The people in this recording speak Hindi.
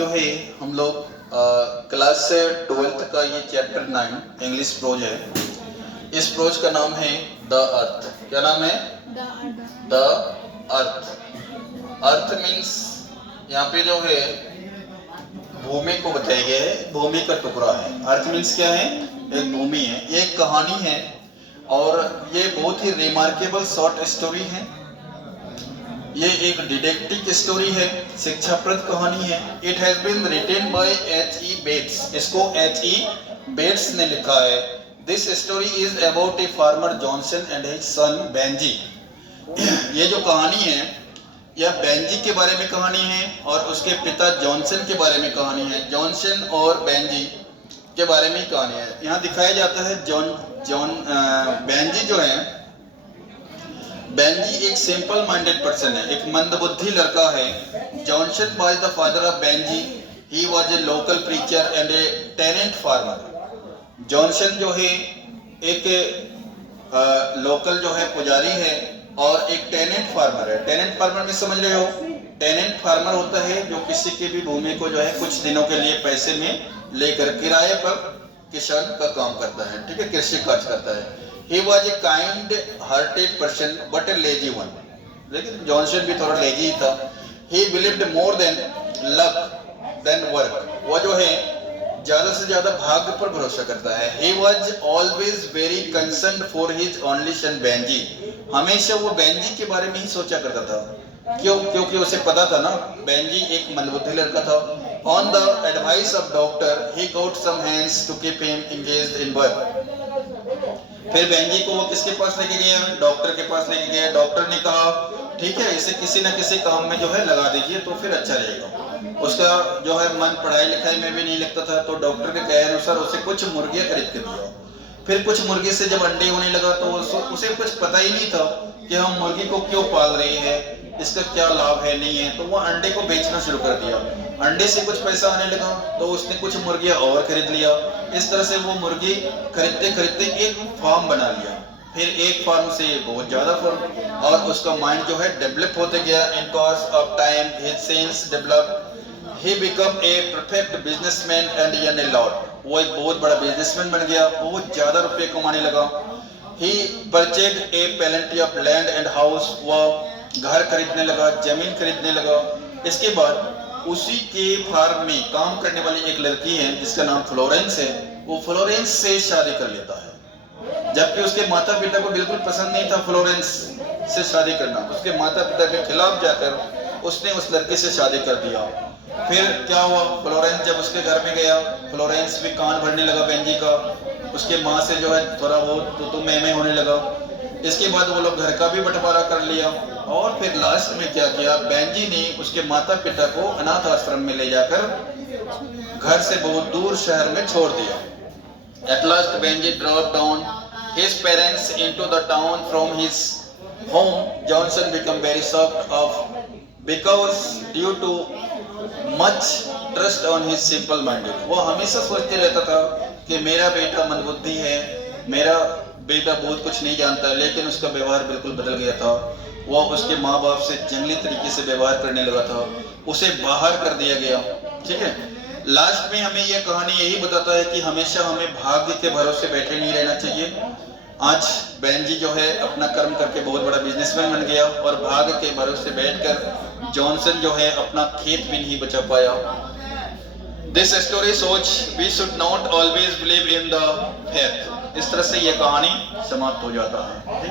जो है हम लोग क्लास 12th का ये चैप्टर 9 इंग्लिश प्रोज है। इस प्रोज का नाम है द अर्थ। क्या नाम है? The earth. अर्थ मीन्स यहाँ पे जो है भूमि को बताया गया है, भूमि का टुकड़ा है। अर्थ मीन्स क्या है? एक भूमि है। ये एक कहानी है और ये बहुत ही रिमार्केबल शॉर्ट स्टोरी है। ये एक डिटेक्टिव स्टोरी है, शिक्षाप्रद कहानी है। It has been written by H.E. Bates. इसको H.E. बेट्स ने लिखा है। This story is about a farmer Johnson and his son Benjy. ये जो कहानी है यह बेंजी के बारे में कहानी है और उसके पिता जॉनसन के बारे में कहानी है। जॉनसन और बेंजी के बारे में कहानी है। यहाँ दिखाया जाता है बेंजी जो है, बेंजी एक सिंपल माइंडेड पर्सन है, एक मंदबुद्धि लड़का है। Johnson was the father of Benjy. He was a local preacher and a tenant farmer. Johnson जो है एक लोकल जो है पुजारी है और एक टेनेंट फार्मर है। टेनेंट फार्मर में समझ रहे हो? टेनेंट फार्मर होता है जो किसी की भी भूमि को जो है कुछ दिनों के लिए पैसे में लेकर किराए पर किसान का काम करता है, ठीक है, कृषि कार्य करता है। He was a kind-hearted person, but a lazy one. लेकिन जॉनसन भी थोड़ा लेजी ही था। He believed more than luck than work. वो जो है ज़्यादा से ज़्यादा भाग्य पर भरोसा करता है। He was always very concerned for his only son Benji. हमेशा वो बेंजी के बारे में ही सोचा करता था। क्योंकि उसे पता था ना, बेंजी एक मंदबुद्धि लड़का था। On the advice of doctor, he got some hands to keep him engaged in work. फिर बेंजी को वो किसके पास लेके गया? डॉक्टर के पास लेके गया। डॉक्टर ने कहा ठीक है, इसे किसी न किसी काम में जो है लगा दीजिए तो फिर अच्छा रहेगा। उसका जो है मन पढ़ाई लिखाई में भी नहीं लगता था, तो डॉक्टर के कहे अनुसार उसे कुछ मुर्गियां खरीद के दिया। फिर कुछ मुर्गी से जब अंडे होने लगा तो उसे कुछ पता ही नहीं था कि हम मुर्गी को क्यों पाल रहे हैं, इसका क्या लाभ है नहीं है। तो वो अंडे को बेचना शुरू कर दिया। अंडे से कुछ पैसा आने लगा तो उसने कुछ मुर्गियां और खरीद लिया। इस तरह से वो मुर्गी खरीदते खरीदते एक फार्म बना लिया। फिर एक फार्म से बहुत ज्यादा फार्म, और उसका माइंड जो है डेवलप होते गया। In course of time his sense develop. He become a perfect businessman and earn a lot. वो एक बहुत बड़ा बिजनेसमैन बन गया, बहुत ज्यादा रुपए कमाने लगा। He purchase a plenty of land and house. वो घर खरीदने लगा, जमीन खरीदने लगा। इसके बाद उसी के फार्म में काम करने वाली एक लड़की है जिसका नाम फ्लोरेंस है। वो फ्लोरेंस से शादी कर लेता है, जबकि उसके माता पिता को बिल्कुल पसंद नहीं था फ्लोरेंस से शादी करना। उसके माता पिता के खिलाफ जाकर उसने उस लड़के से शादी कर दिया। फिर क्या हुआ, फ्लोरेंस जब उसके घर में गया, फ्लोरेंस भी कान भरने लगा बेंजी का। उसके माँ से जो है थोड़ा बहुत तो मैं होने लगा। इसके बाद वो लोग घर का भी बंटवारा कर लिया और फिर लास्ट में क्या किया, बेंजी ने उसके माता पिता को अनाथ आश्रम में ले जाकर घर से बहुत दूर शहर में छोड़ दिया। At last Benji drove down his parents into the town from his home. Johnson became very shocked because due to much trust on his simple minded. वो हमेशा सोचते रहता था कि मेरा बेटा मंदबुद्धि है, मेरा बेटा बहुत कुछ नहीं जानता, लेकिन उसका व्यवहार बिल्कुल बदल गया था। वो उसके माँ बाप से जंगली तरीके से व्यवहार करने लगा था। उसे बाहर कर दिया गया, ठीक है। लास्ट में हमें यह कहानी यही बताता है कि हमेशा हमें भाग्य के भरोसे बैठे नहीं रहना चाहिए। आज बेंजी जो है अपना कर्म करके बहुत बड़ा बिजनेसमैन बन गया और भाग्य के भरोसे बैठकर जॉनसन जो है अपना खेत भी नहीं बचा पाया। This story shows we should not always believe in the faith. इस तरह से यह कहानी समाप्त हो जाता है।